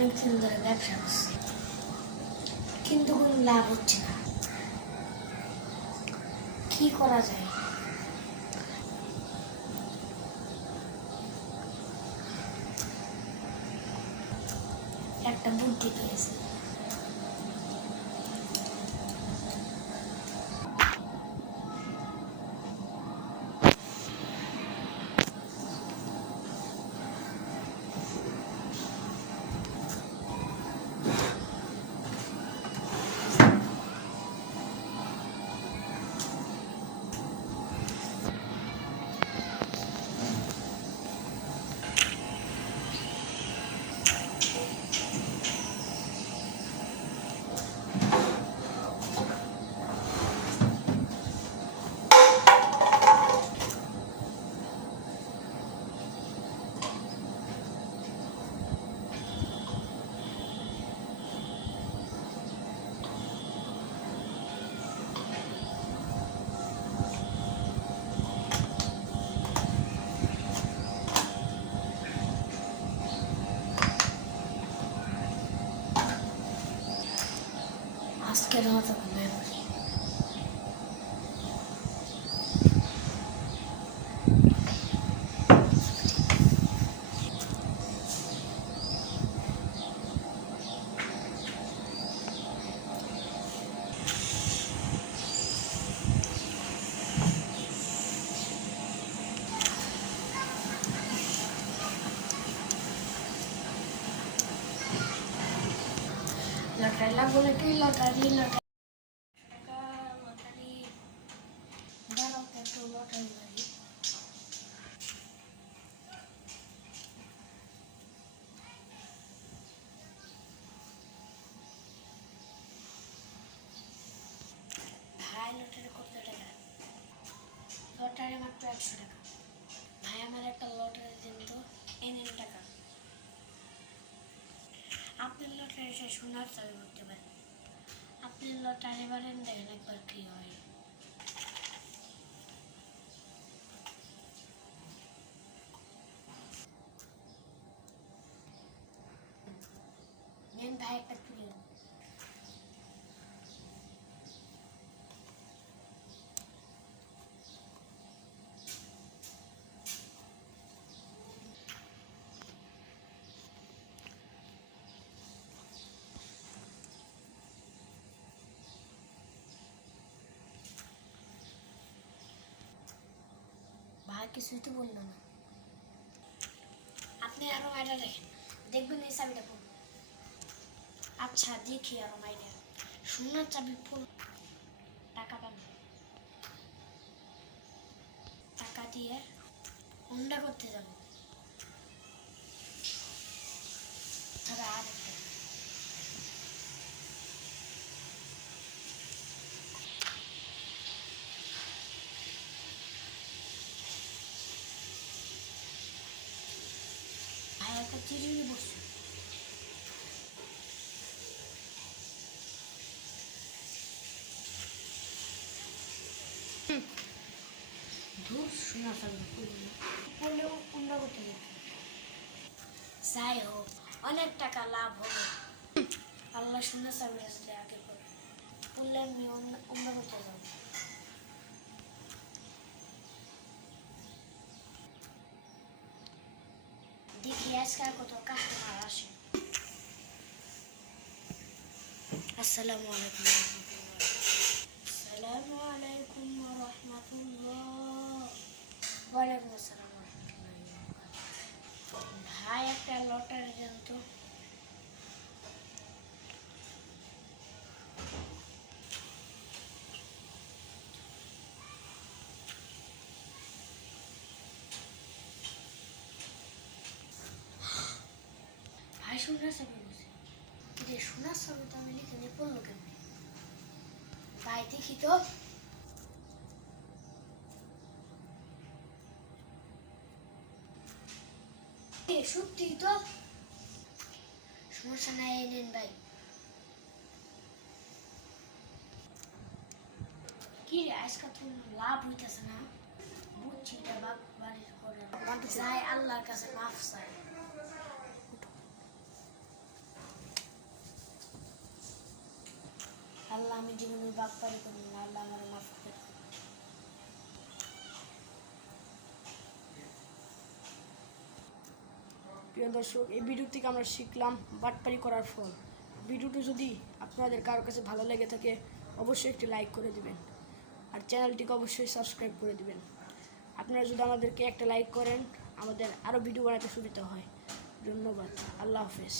অনেকদিন ধরে ব্যবসা করছি, কিন্তু কোনো লাভ হচ্ছে না। কি করা যায়? একটা বুদ্ধি পেয়েছি। আজকের মতো ঘুমিয়ে পড়ি। লটারি লাগবো নাকি? লটারি লটারি লটারি দাঁড়াও, একটু লটারি মারি। ভাই লটারি কত টাকা? লটারি মাত্র 100 টাকা। ভাই আমার একটা লটারি দিন তো। এই নিন টাকা। আপনার লটারিটা সোনার চাবি করতে পারেন। আপনি লটারি বারেন, দেখেন একবার কি হয়। নেন ভাই, একটা তুলে। ভাই কিছুই তো বললো না। আপনি আরো মাইটা দেখেন, দেখবেন এই চাবিটা পড়বে। আচ্ছা দেখি আরো মাইটা। সোনার চাবি ফুল। টাকা পাবেন। টাকা দিয়ে হুন্ডা করতে যাবো। তাহলে আর একটা। ভাই একটা চিরুনি বসছে। ধূর, সোনার চাবি ফুলবে না। পড়লেও হুন্ডা করতে যাবো। যাই হোক, অনেক টাকা লাভ হবে। আল্লাহ সোনার চাবি আসলে আগে করে পড়লে আমি অন্য করতে যাবো। দেখি আজকাল কত কাস্টমার আসে। আসসালামু আলাইকুম রহমতুল্লাহ। আসসালামু আলাইকুম রহমতুল্লাহ। ওয়ালাইকুম আসসালাম রহমতুল্লাহ। ভাই একটা লটারি দেন তো। ভাই সোনার চাবি বলছে। যে সোনার চাবি তো আমি লিখে নিয়ে পড়লো কেমনি? ভাই দেখি তো। সত্যি তো। সমস্যা নাই, এনেন ভাই। কি রে, আজকাল তো লাভ হইতেছে না। বুঝছি এটা বাড়ির করে যাই, আল্লাহর কাছে মাফ চাই। আল্লাহ আমি জীবনে বাটপারি করি না, আল্লাহ আমার মাফ করে দেন। প্রিয় দর্শক, এই ভিডিও থেকে আমরা শিখলাম বাটপারি করার ফল। ভিডিওটি যদি আপনাদের কারোর কাছে ভালো লেগে থাকে অবশ্যই একটি লাইক করে দিবেন, আর চ্যানেলটিকে অবশ্যই সাবস্ক্রাইব করে দিবেন। আপনারা যদি আমাদেরকে একটা লাইক করেন আমাদের আরও ভিডিও বানাতে সুবিধা হয়। ধন্যবাদ। আল্লাহ হাফেজ।